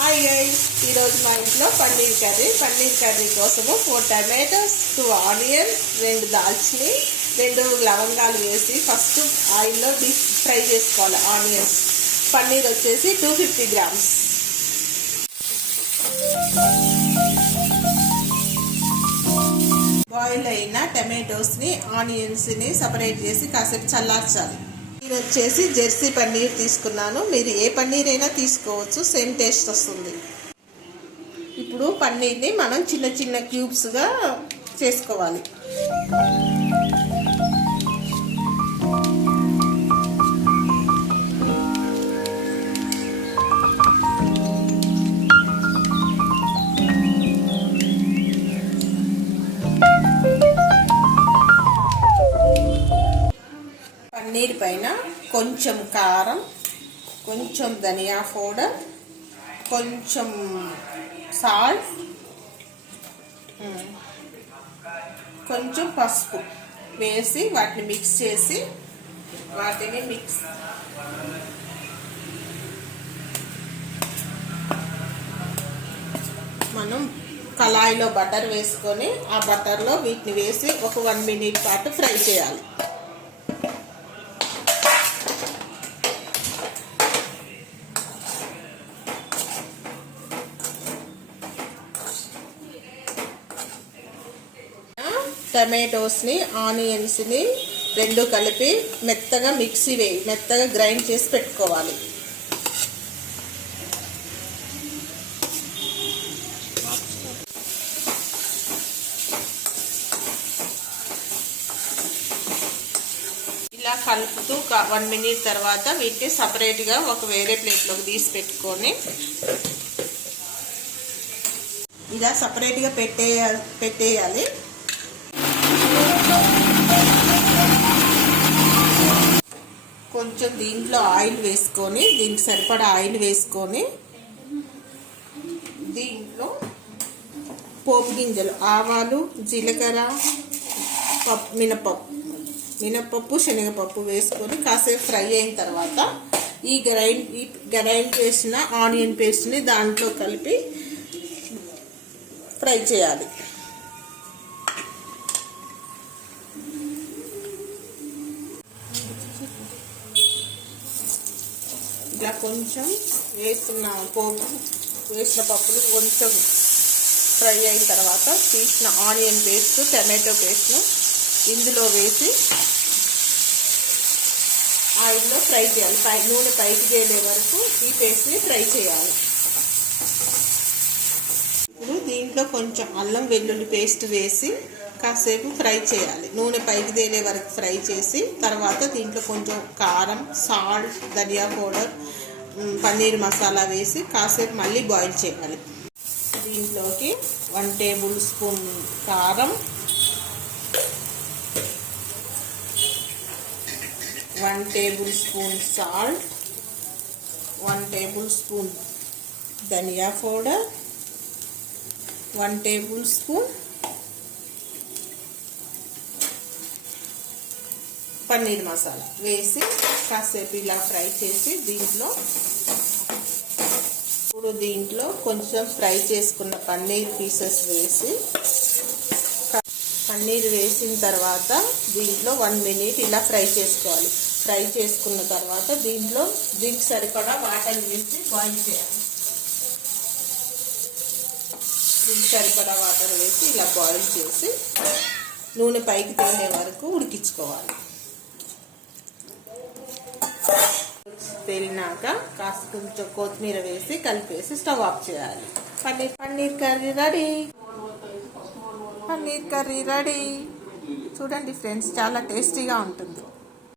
Hi guys, ఈరోజు మా ఇంట్లో పన్నీర్ కర్రీ కోసము 4 టమాటోస్, 2 ఆనియన్స్, 2 దాల్చిని, 2 లవంగాలు వేసి ఫస్ట్ ఆయిల్లో డీప్ ఫ్రై చేసుకోవాలి. ఆనియన్స్, పన్నీర్ వచ్చేసి 250 గ్రామ్స్. బాయిల్ అయిన టమాటోస్ని, ఆనియన్స్ని సపరేట్ చేసి కాసేపు చల్లార్చాలి. నేను వచ్చేసి జెర్సీ పన్నీర్ తీసుకున్నాను. మీరు ఏ పన్నీర్ అయినా తీసుకోవచ్చు, సేమ్ టేస్ట్ వస్తుంది. ఇప్పుడు పన్నీర్ని మనం చిన్న చిన్న క్యూబ్స్గా చేసుకోవాలి. పన్నీర్ పైన కొంచెం కారం, కొంచెం ధనియా పౌడర్, కొంచెం సాల్ట్, కొంచెం పసుపు వేసి వాటిని మిక్స్ చేసి మనం కళాయిలో బటర్ వేసుకొని ఆ బటర్లో వీటిని వేసి ఒక 1 మినిట్ పాటు ఫ్రై చేయాలి. టమాటోస్ని, ఆనియన్స్ని 2 కలిపి మెత్తగా మెత్తగా గ్రైండ్ చేసి పెట్టుకోవాలి. ఇలా కలుపుతూ 1 మినిట్ తర్వాత వీటిని సపరేట్గా ఒక వేరే ప్లేట్లోకి తీసి పెట్టుకొని ఇలా సపరేట్గా పెట్టేయాలి. కొంచెం దీంట్లో ఆయిల్ వేసుకొని, దీనికి సరిపడా ఆయిల్ వేసుకొని దీంట్లో పోపు గింజలు, ఆవాలు, జీలకర్ర, మినపప్పు, శనగపప్పు వేసుకొని కాసేపు ఫ్రై అయిన తర్వాత ఈ గ్రైండ్ చేసిన ఆనియన్ పేస్ట్ని దాంట్లో కలిపి ఫ్రై చేయాలి. ఇలా కొంచెం వేసిన పప్పులు కొంచెం ఫ్రై అయిన తర్వాత తీసిన ఆనియన్ పేస్ట్, టమాటో పేస్ట్ను ఇందులో వేసి ఆయిల్లో ఫ్రై చేయాలి. నూనె పైకి తేలే వరకు ఈ పేస్ట్ని ఫ్రై చేయాలి. ఇప్పుడు దీంట్లో కొంచెం అల్లం వెల్లుల్లి పేస్ట్ వేసి కాసేపు ఫ్రై చేయాలి. నూనె పైకి తేలే వరకు ఫ్రై చేసి తర్వాత దీంట్లో కొంచెం కారం, సాల్ట్, ధనియా పౌడర్, పన్నీర్ మసాలా వేసి కాసేపు మళ్ళీ బాయిల్ చేయాలి. దీంట్లోకి 1 టేబుల్ స్పూన్ కారం, 1 tablespoon salt, 1 tablespoon ధనియా powder, 1 tablespoon paneer masala వేసి కాసేపు ఇలా ఫ్రై చేసి దీంట్లో కొంచెం ఫ్రై చేసుకున్న పన్నీర్ పీసెస్ వేసి పన్నీర్ వేసిన తర్వాత దీంట్లో 1 మినిట్ ఇలా ఫ్రై చేసుకోవాలి. ఫ్రై చేసుకున్న తర్వాత దీనికి సరిపడా వాటర్ వేసి బాయిల్ చేయాలి. దీనికి సరిపడా వాటర్ వేసి ఇలా బాయిల్ చేసి నూనె పైకి తేలే వరకు ఉడికించుకోవాలి. తేలినాక కాస్త కొంచెం కొత్తిమీర వేసి కలిపేసి స్టవ్ ఆఫ్ చేయాలి. Paneer curry ready. చూడండి ఫ్రెండ్స్, చాలా టేస్టీగా ఉంటుంది.